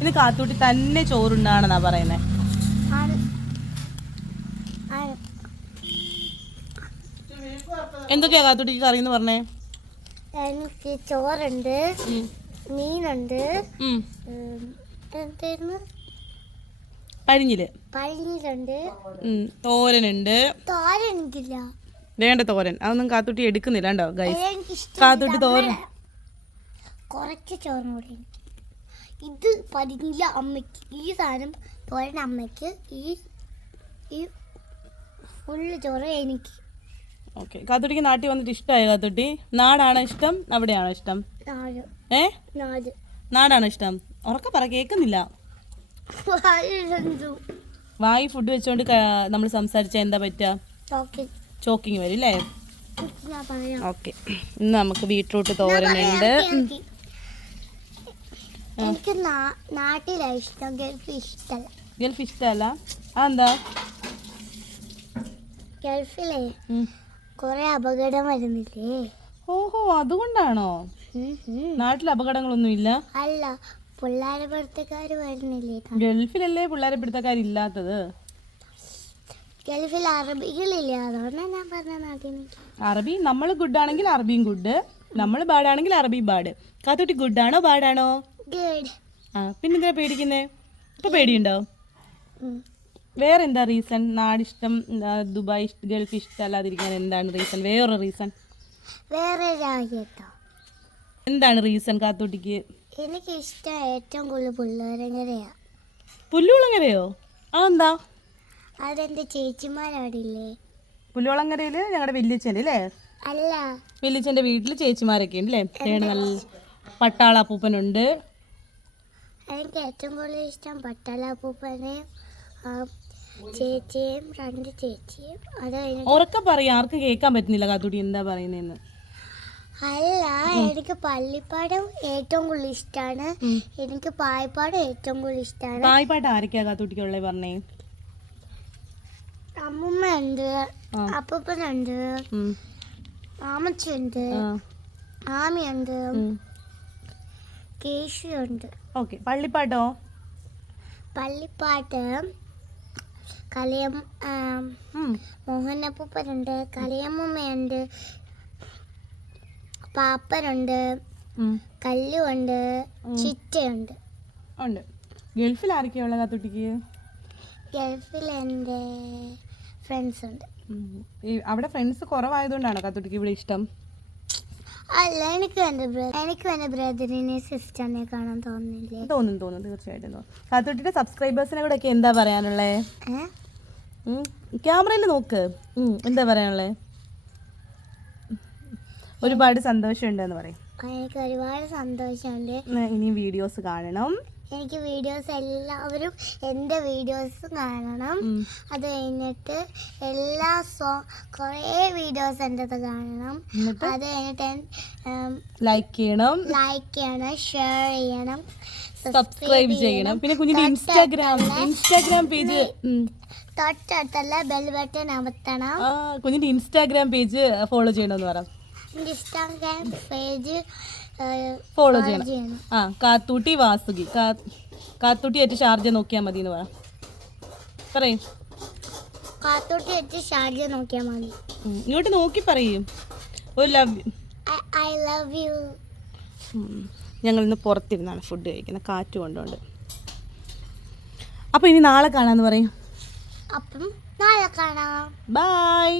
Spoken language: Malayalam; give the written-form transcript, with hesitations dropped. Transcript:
ഇത് കാത്തൂട്ടി തന്നെ ചോറുണ്ടാണെന്നാ പറയുന്നത്. എന്തൊക്കെയാ കാത്തൂട്ടിക്ക് കറിയെന്ന് പറഞ്ഞേ? എനിക്ക് ചോറുണ്ട്, മീനുണ്ട്, പഴിഞ്ഞിലുണ്ട്, തോരനുണ്ട്. തോരനില്ല, വേണ്ട തോരൻ അതൊന്നും കാത്തൂട്ടി എടുക്കുന്നില്ല കേട്ടോ ഗൈസ്. കാത്തൂട്ടി തോരൻ കുറച്ച് ചോറിനോടെ. ഇത് പഴിഞ്ഞില്ല അമ്മയ്ക്ക്, ഈ സാധനം തോരൻ അമ്മയ്ക്ക്, ഈ ഫുള്ള് ചോറ് എനിക്ക്. ഓക്കെ. കാത്തൂട്ടിക്ക് നാട്ടിൽ വന്നിട്ട് ഇഷ്ടമായി? കാത്തൂട്ടി നാടാണോ ഇഷ്ടം അവിടെയാണോ ഇഷ്ടം? നാടാണോ ഇഷ്ടം? ഉറക്കെ പറ, കേൾക്കുന്നില്ല. വായി ഫുഡ് വെച്ചോണ്ട് നമ്മൾ സംസാരിച്ച എന്താ പറ്റുക? ചോക്കിങ് വരും അല്ലേ? ഓക്കെ. ഇന്ന് നമുക്ക് ബീട്രൂട്ട് തോരനുണ്ട്. എനിക്ക് നാട്ടിലാണ് ഇഷ്ടം, ഗൾഫ് ഇഷ്ടമല്ല. ഗൾഫ് ഇഷ്ടമല്ല? അതെന്താ? ഗൾഫിലെ കൊറേ അപകടം വരുന്നില്ലേ? ഓഹോ, അതുകൊണ്ടാണോ? നാട്ടിൽ അപകടങ്ങളൊന്നും ഇല്ല? അല്ല, പിള്ളേരെ പിടുത്തക്കാര് വരുന്നില്ലേ? ഗൾഫിലല്ലേ പിള്ളേരെ പിടുത്തക്കാരില്ലാത്തത്? ഗൾഫിൽ അറബികളില്ല, അതുകൊണ്ടാണ് ഞാൻ പറഞ്ഞ നാട്ടിൽ. അറബി നമ്മൾ ഗുഡ് ആണെങ്കിൽ അറബിയും ഗുഡ്, നമ്മൾ ബാഡ് ആണെങ്കിൽ അറബി ബാഡ്. കാത്തൂട്ടി ഗുഡ് ആണോ ബാഡ് ആണോ? ഗുഡ്. പിന്നെന്താ പേടിക്കുന്നേ? ഇപ്പൊ പേടിയുണ്ടോ? വേറെ എന്താ റീസൺ? നാടിഷ്ടം, ദുബായ് ഗൾഫ് ഇഷ്ടമല്ലാതിരിക്കാൻ എന്താണ് റീസൺ? വേറൊരു റീസൺ? വേറെ രാജ്യത്തോ? എന്താണ് റീസൺ കാത്തൂട്ടിക്ക്? എനിക്ക് ഇഷ്ടം ഏറ്റവും കൂടുതൽ പുല്ലുവളങ്ങരയാ. പുല്ലുവളങ്ങരയോ? അതെന്താ? അതെന്റെ ചേച്ചിമാരവിടില്ലേ? പുല്ലുവളങ്ങരയില് ഞങ്ങളുടെ വല്യച്ഛൻ്റെ അല്ലേ? അല്ല, വല്യച്ഛൻ്റെ വീട്ടിൽ ചേച്ചിമാരൊക്കെ ഉണ്ട് അല്ലേ? നല്ല പട്ടാളപ്പൂപ്പനുണ്ട്. എനിക്ക് ഏറ്റവും കൂടുതൽ ഇഷ്ടം പട്ടാളപ്പൂപ്പനെയും ചേച്ചിയും, 2 ചേച്ചിയും. ഉറക്കെ പറയാം, ആർക്കും കേൾക്കാൻ പറ്റുന്നില്ല കാത്തൂട്ടി എന്താ പറയുന്നതെന്ന്. അല്ല, എനിക്ക് പള്ളിപ്പാടം ഏറ്റവും കൂടുതൽ ഇഷ്ടമാണ്. എനിക്ക് പായപ്പാടം ഏറ്റവും കൂടുതൽ ഇഷ്ടമാണ്. പായപ്പാട്ട് ആരൊക്കെയാ കാത്തൂട്ടിക്കുള്ളത് പറഞ്ഞേ? അമ്മൂമ്മയുണ്ട്, അപ്പൂപ്പനുണ്ട്, മാമച്ചുണ്ട്, ആമിയുണ്ട്, കേശുണ്ട്. ഓക്കെ. പള്ളിപ്പാട്ടോ? പള്ളിപ്പാട്ട് മോഹനപ്പൂപ്പനുണ്ട്, കലയമ്മൂമ്മയുണ്ട്, പാപ്പനുണ്ട്, കല്ലുണ്ട്, ചിറ്റയുണ്ട്. ഉണ്ട്. ഗൾഫിൽ ആരൊക്കെയാ ഉള്ളത് കാത്തൂട്ടിക്ക്? ഗൾഫിൽ എൻ്റെ ഫ്രണ്ട്സ് ഉണ്ട്. അവിടെ ഫ്രണ്ട്സ് കുറവായതുകൊണ്ടാണോ കാത്തൂട്ടിക്ക് ഇവിടെ ഇഷ്ടം? അല്ല, എനിക്ക് എൻ്റെ ബ്രദറിനെ സിസ്റ്ററിനെ കാണാൻ തോന്നുന്നില്ലേ? തോന്നും, തീർച്ചയായിട്ടും തോന്നും. കാത്തൂട്ടിയുടെ സബ്സ്ക്രൈബേഴ്സിനെ കൂടെ ഒക്കെ എന്താ പറയാനുള്ളത്? ക്യാമറയിൽ നോക്ക്. എന്താ പറയാനുള്ളത്? ഒരുപാട് സന്തോഷമുണ്ടെന്ന് പറയും. എനിക്ക് ഒരുപാട് സന്തോഷമുണ്ട്. ഇനിയും വീഡിയോസ് കാണണം. എനിക്ക് വീഡിയോസ് എല്ലാവരും എൻ്റെ വീഡിയോസ് കാണണം. അത് കഴിഞ്ഞിട്ട് കുറേ വീഡിയോസ് എൻ്റെ കാണണം. അത് കഴിഞ്ഞിട്ട് ലൈക്ക് ചെയ്യണം, ഷെയർ ചെയ്യണം, സബ്സ്ക്രൈബ് ചെയ്യണം. പിന്നെ കുഞ്ഞിന്റെ ഇൻസ്റ്റാഗ്രാം പേജ് തൊട്ടടുത്തുള്ള ബെൽ ബട്ടൺ അമർത്തണം. കുഞ്ഞിന്റെ ഇൻസ്റ്റാഗ്രാം പേജ് ഫോളോ ചെയ്യണമെന്ന് പറയാം. ഇൻസ്റ്റാഗ്രാം പേജ് ഫോളോ ചെയ്യണം. കാത്തൂട്ടി വാസുകി, കാത്തൂട്ടി ആയിട്ട് ഷാർജ നോക്കിയാൽ മതി എന്ന് പറയും. കാത്തൂട്ടി ആയിട്ട് ഷാർജ നോക്കിയാൽ മതി. ഇങ്ങോട്ട് നോക്കി പറയും. I love you. ഞങ്ങൾ ഇന്ന് പുറത്തിരുന്നാണ് ഫുഡ് കഴിക്കുന്നത്, കാറ്റ് കൊണ്ടുകൊണ്ട്. അപ്പോൾ ഇനി നാളെ കാണാമെന്ന് പറയും. അപ്പം നാളെ കാണാം. ബൈ.